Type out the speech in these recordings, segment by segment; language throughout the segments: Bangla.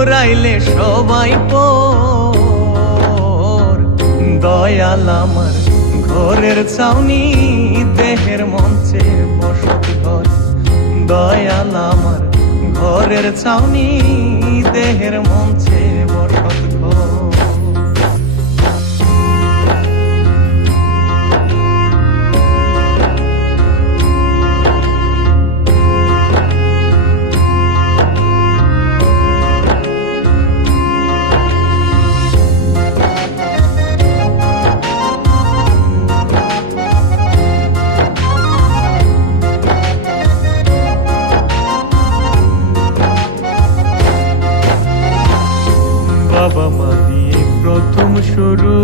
ফুরাইলে সবাই পর। দয়াল আমার ঘরের ছাউনি, দেহের মঞ্চে বসত ঘর। দয়াল আমার ঘরের ছাউনি, দেহের মঞ্চে বসত ঘর। বাবা মা দিয়ে প্রথম শুরু,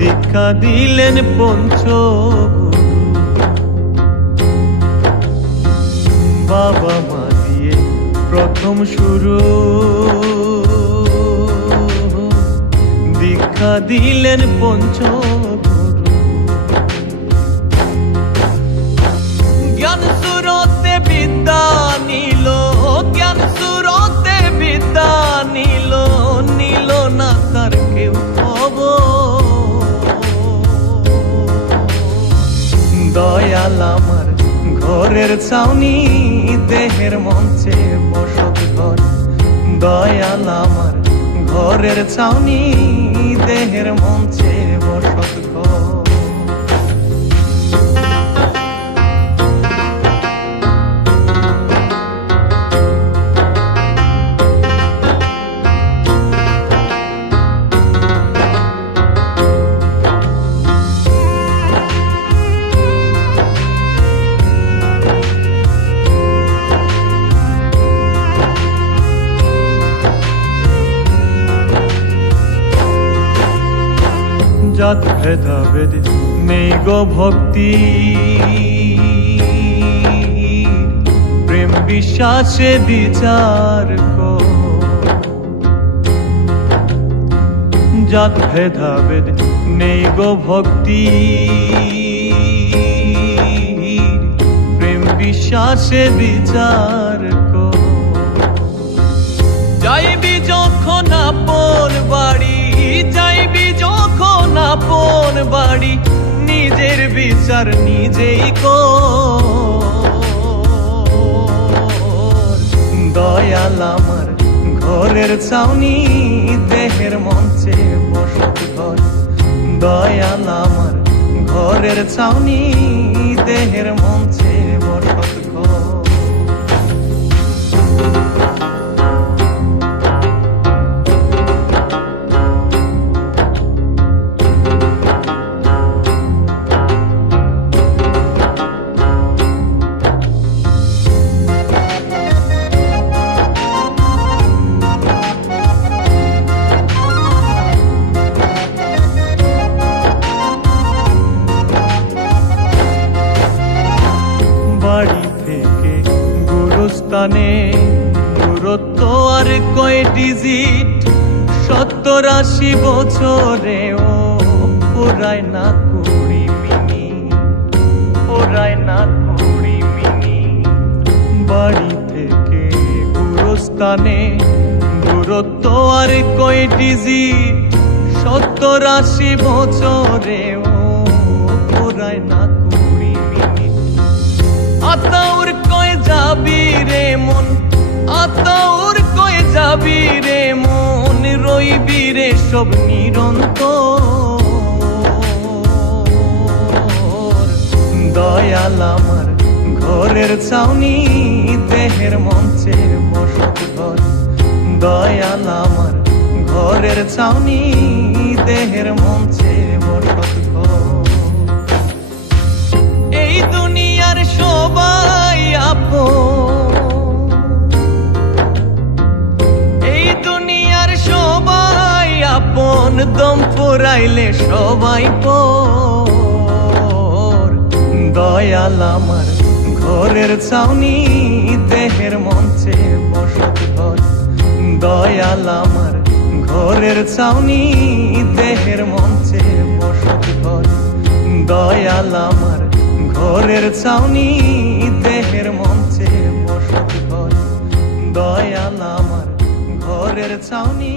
দীক্ষা দিলেন পঞ্চগুরু। বাবা মা দিয়ে প্রথম শুরু, দীক্ষা দিলেন পঞ্চগুরু। জ্ঞান সুরতে বিদ্যা নিল, জ্ঞান সুরতে বিদ্যা নিল, নিল না তার কেউ খবর। দয়াল আমার ঘরের ছাউনি, দেহের মঞ্চে বসত ঘর। দয়াল আমার ঘরের ছাউনি, দেহের মঞ্চে বসত ঘর। জাত ভেদাভেদ নেই গো ভক্তি, প্রেম বিশ্বাসে বিচার কর। জাত ভেদাভেদ নেই গো ভক্তি, প্রেম বিশ্বাসে বিচার কর। যাইবি যখন আপন বাড়ি, যাইবি যখন আপন বাড়ি, নিজের বিচার নিজেই কর। দয়াল আমার ঘরের ছাউনি, দেহের মঞ্চে বসত ঘর। দয়াল আমার ঘরের ছাউনি, দেহের মঞ্চে বসত ঘর। বাড়ি থেকে গুরুস্থানে দূরত্ব আর কয় ডিজিট, 70-80 বছরেও পুরায় না 20 মিনিট, পুরায় না 20 মিনিট। বাড়ি থেকে গুরুস্থানে দূরত্ব আর কয় ডিজিট, 70-80 বছরেও পুরায় না 20 মিনিট। আতাউর কয় যাবি রে মন, আতাউর কয় যাবি রে মন, রইবি রে সব নিরন্তর। দয়াল আমার ঘরের ছাউনি, দেহের মঞ্চে বসত ঘর। দয়াল আমার ঘরের ছাউনি, দেহের মঞ্চে বসত ঘর। এই দুনিয়ার সবাই আপন, এই দুনিয়ার সবাই আপন, দম ফুরাইলে সবাই পর। দয়াল আমার ঘরের ছাউনি, দেহের মঞ্চে বসত ঘর। দয়াল আমার ঘরের ছাউনি, দেহের মঞ্চে বসত ঘর। দয়াল আমার ঘরের ছাউনি, দেহের মঞ্চে বসত। দয়াল আমার ঘরের ছাউনি